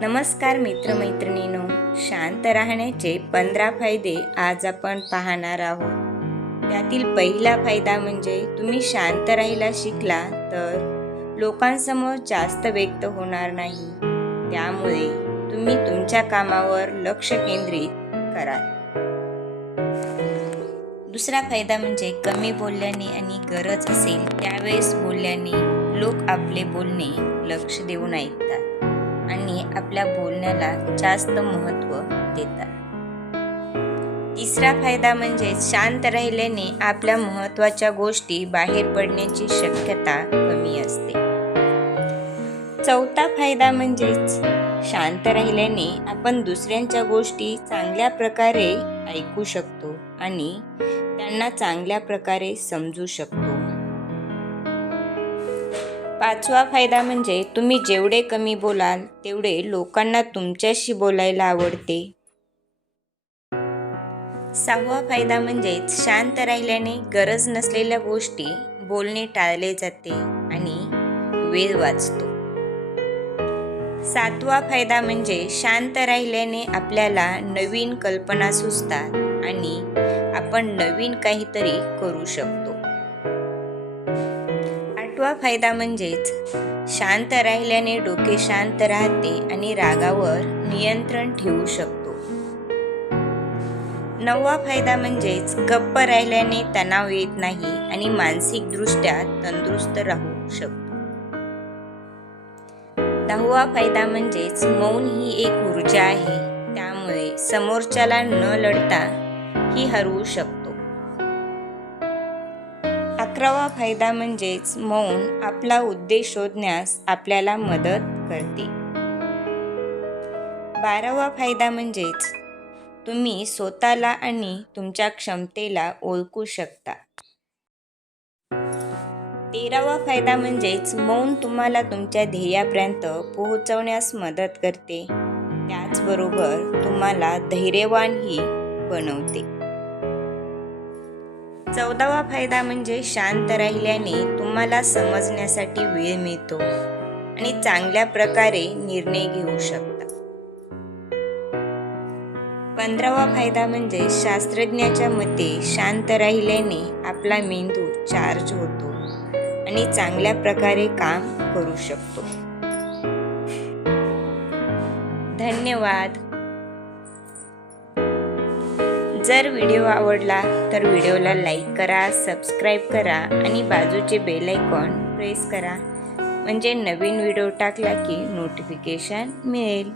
नमस्कार मित्रमैत्रिणींनो. शांत राहण्याचे पंधरा फायदे आज आपण पाहणार आहोत. त्यातील पहिला फायदा म्हणजे तुम्ही शांत राहायला शिकला तर लोकांसमोर जास्त व्यक्त होणार नाही. त्यामुळे तुम्ही तुमच्या कामावर लक्ष केंद्रित कराल. दुसरा फायदा म्हणजे कमी बोलल्याने आणि गरज असेल त्यावेळेस बोलल्याने लोक आपले बोलणे लक्ष देऊन ऐकतात आपल्या बोलण्याला जास्त महत्त्व देतात. तिसरा फायदा म्हणजे शांत राहिल्याने आपल्या महत्त्वाच्या गोष्टी बाहेर पडण्याची शक्यता कमी असते. चौथा फायदा म्हणजेच शांत राहिल्याने आपण दुसऱ्यांच्या गोष्टी चांगल्या प्रकारे ऐकू शकतो आणि त्यांना चांगल्या प्रकारे समजू शकतो. पाचवा फायदा म्हणजे तुम्ही जेवढे कमी बोलाल तेवढे लोकांना तुमच्याशी बोलायला आवडते. सहावा फायदा म्हणजेच शांत राहिल्याने गरज नसलेल्या गोष्टी बोलणे टाळले जाते आणि वेळ वाचतो. सातवा फायदा म्हणजे शांत राहिल्याने आपल्याला नवीन कल्पना सुचतात आणि आपण नवीन काहीतरी करू शकतो. आठवा फायदा म्हणजेच शांत राहिल्याने डोके शांत राहते आणि रागावर नियंत्रण ठेवू शकतो. नववा फायदा म्हणजेच गप्प राहिल्याने तणाव येत नाही आणि मानसिकदृष्ट्या तंदुरुस्त राहू शकतो. दहावा फायदा म्हणजेच मौन ही एक ऊर्जा आहे त्यामुळे समोरच्याला न लढता ही हरवू शकतो. अकरावा फायदा म्हणजेच मौन आपला उद्देश शोधण्यास आपल्याला मदत करते. बारावा फायदा म्हणजेच तुम्ही स्वतःला आणि तुमच्या क्षमतेला ओळखू शकता. तेरावा फायदा म्हणजेच मौन तुम्हाला तुमच्या ध्येयापर्यंत पोहोचवण्यास मदत करते. त्याचबरोबर तुम्हाला धैर्यवानही बनवते. चौदावा फायदा म्हणजे शांत राहिल्याने तुम्हाला समजण्यासाठी वेळ मिळतो आणि चांगल्या प्रकारे निर्णय घेऊ शकता. पंधरावा फायदा म्हणजे शास्त्रज्ञाच्या मते शांत राहिल्याने आपला मेंदू चार्ज होतो आणि चांगल्या प्रकारे काम करू शकतो. धन्यवाद. जर व्हिडिओ आवडला तर व्हिडिओला लाईक करा सबस्क्राईब करा आणि बाजूचे बेल आयकॉन प्रेस करा. म्हणजे नवीन व्हिडिओ टाकला की नोटिफिकेशन मिळेल.